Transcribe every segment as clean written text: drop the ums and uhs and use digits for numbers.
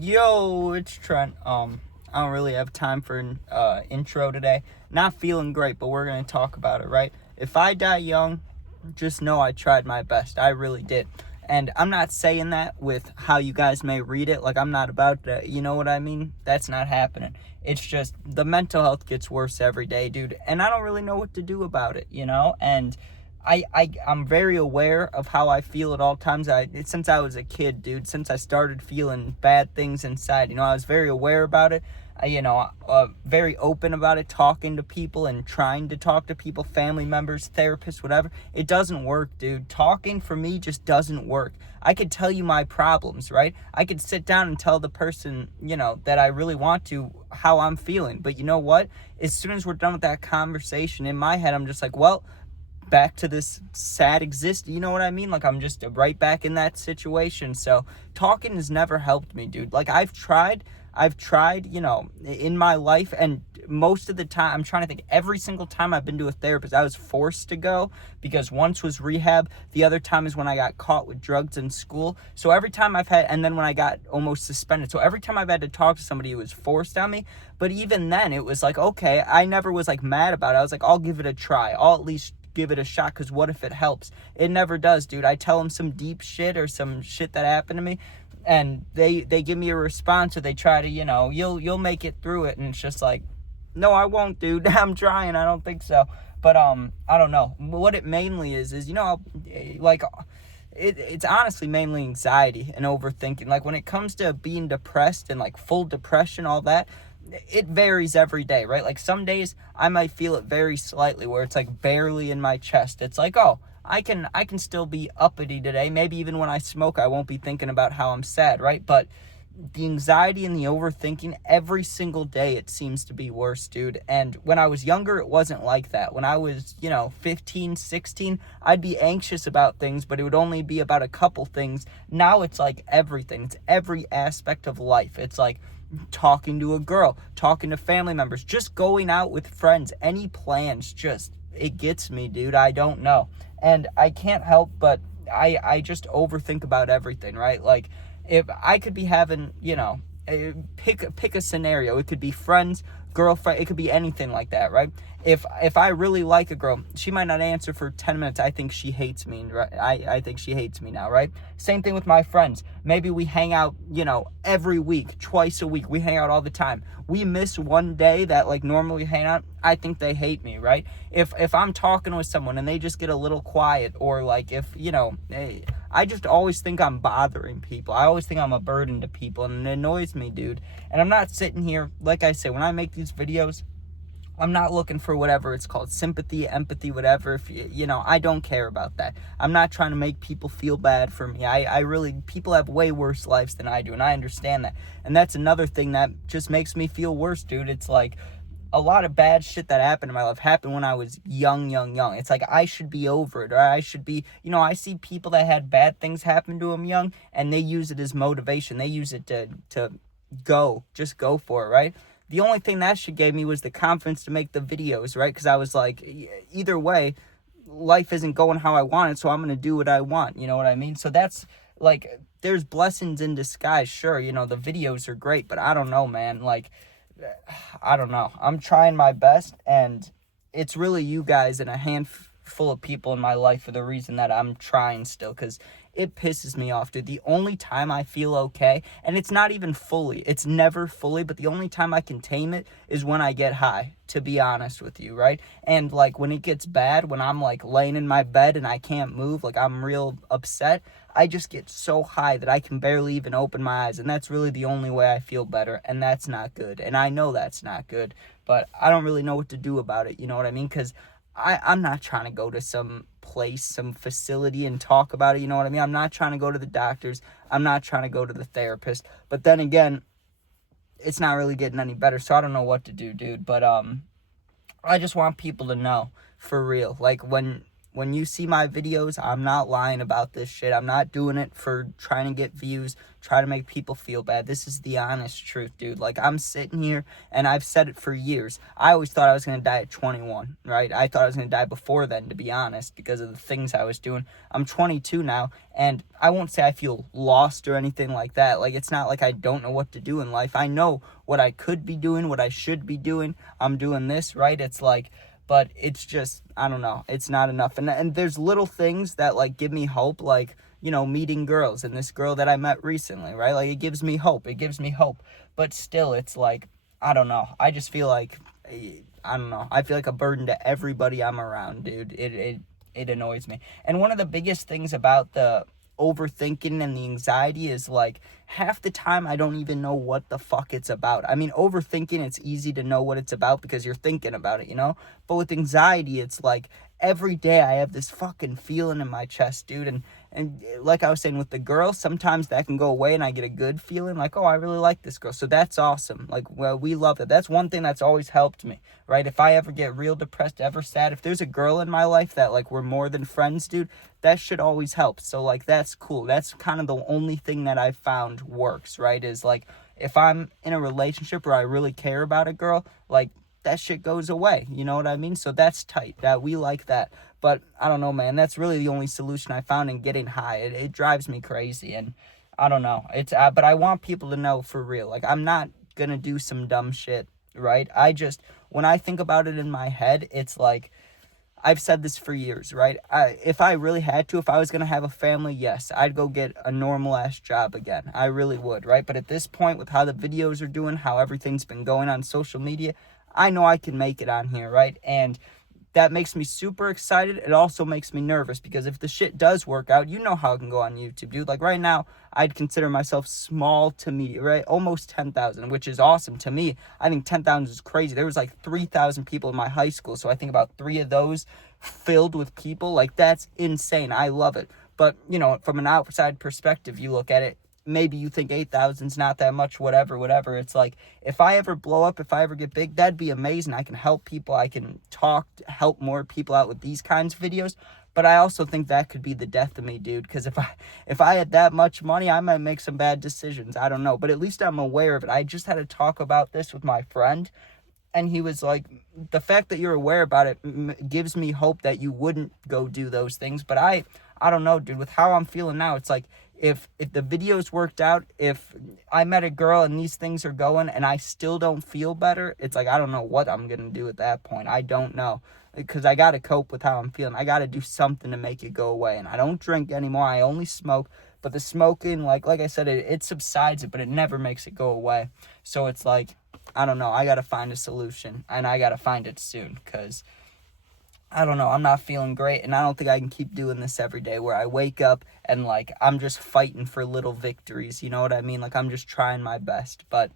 Yo, it's Trent. I don't really have time for an intro today. Not feeling great, but we're gonna talk about it, right? If I die young, just know I tried my best. I really did. And I'm not saying that with how you guys may read it. Like, I'm not about to, you know what I mean? That's not happening. It's just the mental health gets worse every day, dude. And I don't really know what to do about it, you know? And I'm very aware of how I feel at all times. Since I was a kid, dude, since I started feeling bad things inside, I was very aware about it. Very open about it, talking to people and trying to talk to people, family members, therapists, whatever. It doesn't work, dude. Talking for me just doesn't work. I could tell you my problems, right? I could sit down and tell the person, that I really want to how I'm feeling. But you know what? As soon as we're done with that conversation, in my head, I'm just like, well, back to this sad you know what I mean? Like, I'm just right back in that situation. So talking has never helped me, dude. Like, I've tried, in my life, and most of the time, I'm trying to think, every single time I've been to a therapist, I was forced to go, because once was rehab, the other time is when I got caught with drugs in school. So every time and then when I got almost suspended, so every time I've had to talk to somebody, it was forced on me. But even then, it was like, okay, I never was like mad about it. I was like, I'll give it a try. I'll at least give it a shot, because what if it helps? It never does, dude. I tell them some deep shit or some shit that happened to me, and they give me a response, or they try to, you'll make it through it, and it's just like, no, I won't, dude. I'm trying. I don't think so. But I don't know what it mainly is like, it's honestly mainly anxiety and overthinking. Like, when it comes to being depressed and like full depression, all that, it varies every day, right? Like, some days I might feel it very slightly, where it's like barely in my chest. It's like, oh, I can still be uppity today. Maybe even when I smoke, I won't be thinking about how I'm sad, right? But the anxiety and the overthinking, every single day, it seems to be worse, dude. And when I was younger, it wasn't like that. When I was, 15, 16, I'd be anxious about things, but it would only be about a couple things. Now it's like everything. It's every aspect of life. It's like talking to a girl, talking to family members, just going out with friends, any plans, just, it gets me, dude. I don't know. And I can't help but I just overthink about everything, right? Like, if I could be having, pick a scenario. It could be friends, girlfriend, it could be anything like that, right? If I really like a girl, she might not answer for 10 minutes. I think she hates me, right? I think she hates me now, right? Same thing with my friends. Maybe we hang out, every week, twice a week. We hang out all the time. We miss one day that, like, normally hang out. I think they hate me, right? If I'm talking with someone and they just get a little quiet, or like, if, I just always think I'm bothering people. I always think I'm a burden to people, and it annoys me, dude. And I'm not sitting here, like I say, when I make these videos, I'm not looking for whatever it's called, sympathy, empathy, whatever. If I don't care about that. I'm not trying to make people feel bad for me. I really, people have way worse lives than I do, and I understand that. And that's another thing that just makes me feel worse, dude. It's like, a lot of bad shit that happened in my life happened when I was young. It's like, I should be over it, or I should be, I see people that had bad things happen to them young, and they use it as motivation. They use it to just go for it, right? The only thing that shit gave me was the confidence to make the videos, right? Because I was like, either way, life isn't going how I want it, so I'm going to do what I want. You know what I mean? So that's, like, there's blessings in disguise. Sure, the videos are great, but I don't know, man. Like, I don't know. I'm trying my best, and it's really you guys and a handful of people in my life for the reason that I'm trying still, because it pisses me off, dude. The only time I feel okay, and it's not even fully, it's never fully, but the only time I can tame it is when I get high, to be honest with you, right? And, like, when it gets bad, when I'm, like, laying in my bed and I can't move, like, I'm real upset, I just get so high that I can barely even open my eyes, and that's really the only way I feel better, and that's not good, and I know that's not good, but I don't really know what to do about it, you know what I mean? Because I'm not trying to go to some place, some facility, and talk about it, you know what I mean? I'm not trying to go to the doctors. I'm not trying to go to the therapist. But then again, it's not really getting any better, so I don't know what to do, dude. But I just want people to know, for real. Like, when when you see my videos, I'm not lying about this shit. I'm not doing it for trying to get views, try to make people feel bad. This is the honest truth, dude. Like, I'm sitting here, and I've said it for years. I always thought I was going to die at 21, right? I thought I was going to die before then, to be honest, because of the things I was doing. I'm 22 now, and I won't say I feel lost or anything like that. Like, it's not like I don't know what to do in life. I know what I could be doing, what I should be doing. I'm doing this, right? It's like, but it's just, I don't know, it's not enough. And there's little things that, like, give me hope, like, you know, meeting girls, and this girl that I met recently, right? Like, it gives me hope. But still, it's like, I don't know. I just feel like, I don't know. I feel like a burden to everybody I'm around, dude. It annoys me. And one of the biggest things about the overthinking and the anxiety is, like, half the time I don't even know what the fuck it's about. I mean, overthinking, it's easy to know what it's about because you're thinking about it, you know? But with anxiety, it's like every day I have this fucking feeling in my chest, dude. And like I was saying with the girl, sometimes that can go away and I get a good feeling like, oh, I really like this girl. So that's awesome. Like, well, we love it. That's one thing that's always helped me, right? If I ever get real depressed, ever sad, if there's a girl in my life that, like, we're more than friends, dude, that shit always helps. So, like, that's cool. That's kind of the only thing that I've found works, right? Is, like, if I'm in a relationship where I really care about a girl, like, that shit goes away. You know what I mean? So that's tight. That we like that. But I don't know, man. That's really the only solution I found in getting high. It drives me crazy, and I don't know. It's but I want people to know for real. Like, I'm not gonna do some dumb shit, right? When I think about it in my head, it's like, I've said this for years, right? If I really had to, if I was going to have a family, yes, I'd go get a normal-ass job again. I really would, right? But at this point, with how the videos are doing, how everything's been going on social media, I know I can make it on here, right? And that makes me super excited. It also makes me nervous because if the shit does work out, you know how it can go on YouTube, dude. Like, right now, I'd consider myself small to me, right? Almost 10,000, which is awesome to me. I think 10,000 is crazy. There was like 3,000 people in my high school, so I think about 3 of those filled with people. Like, that's insane. I love it. But, you know, from an outside perspective, you look at it, maybe you think 8,000's not that much, whatever. It's like, if I ever blow up, if I ever get big, that'd be amazing. I can help people. I can help more people out with these kinds of videos. But I also think that could be the death of me, dude. Because if I had that much money, I might make some bad decisions. I don't know. But at least I'm aware of it. I just had a talk about this with my friend. And he was like, the fact that you're aware about it gives me hope that you wouldn't go do those things. But I don't know, dude. With how I'm feeling now, it's like, if the videos worked out, if I met a girl and these things are going and I still don't feel better, it's like, I don't know what I'm going to do at that point. I don't know. Because I got to cope with how I'm feeling. I got to do something to make it go away. And I don't drink anymore. I only smoke. But the smoking, like I said, it subsides it, but it never makes it go away. So it's like, I don't know. I got to find a solution. And I got to find it soon. Because I don't know, I'm not feeling great, and I don't think I can keep doing this every day where I wake up and, like, I'm just fighting for little victories, you know what I mean? Like, I'm just trying my best. But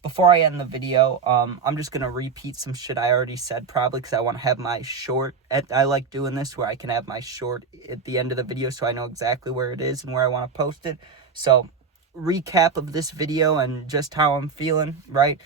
before I end the video, I'm just going to repeat some shit I already said, probably because I want to have my short. I like doing this where I can have my short at the end of the video so I know exactly where it is and where I want to post it. So, recap of this video and just how I'm feeling, right?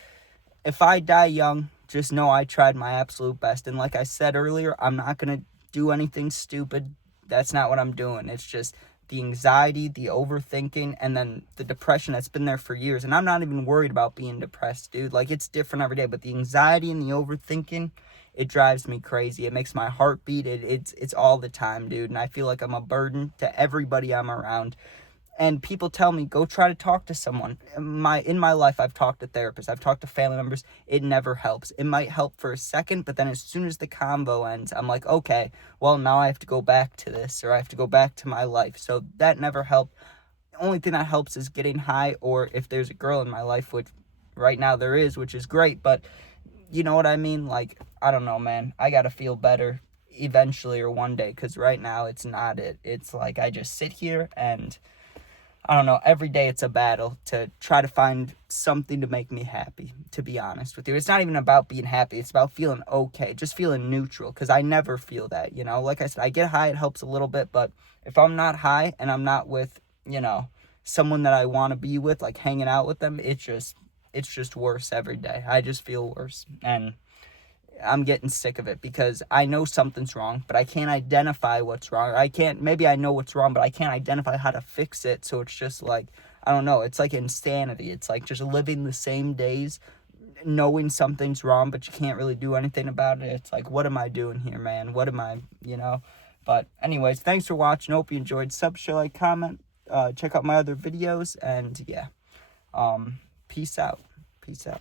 If I die young, just know I tried my absolute best. And like I said earlier, I'm not going to do anything stupid. That's not what I'm doing. It's just the anxiety, the overthinking, and then the depression that's been there for years. And I'm not even worried about being depressed, dude. Like, it's different every day. But the anxiety and the overthinking, it drives me crazy. It makes my heart beat. It's all the time, dude. And I feel like I'm a burden to everybody I'm around. And people tell me, go try to talk to someone. In my life, I've talked to therapists. I've talked to family members. It never helps. It might help for a second, but then as soon as the convo ends, I'm like, okay, well, now I have to go back to this, or I have to go back to my life. So that never helped. The only thing that helps is getting high, or if there's a girl in my life, which right now there is, which is great. But you know what I mean? Like, I don't know, man. I got to feel better eventually or one day, because right now it's not it. It's like I just sit here and I don't know, every day it's a battle to try to find something to make me happy, to be honest with you. It's not even about being happy. It's about feeling okay, just feeling neutral, because I never feel that, you know. Like I said, I get high, it helps a little bit, but if I'm not high and I'm not with, you know, someone that I want to be with, like hanging out with them, it's just worse every day. I just feel worse. And I'm getting sick of it because I know something's wrong, but I can't identify what's wrong. Maybe I know what's wrong, but I can't identify how to fix it. So it's just like, I don't know. It's like insanity. It's like just living the same days, knowing something's wrong, but you can't really do anything about it. It's like, what am I doing here, man? What am I, But anyways, thanks for watching. Hope you enjoyed. Sub, share, like, comment. Check out my other videos. And yeah, peace out. Peace out.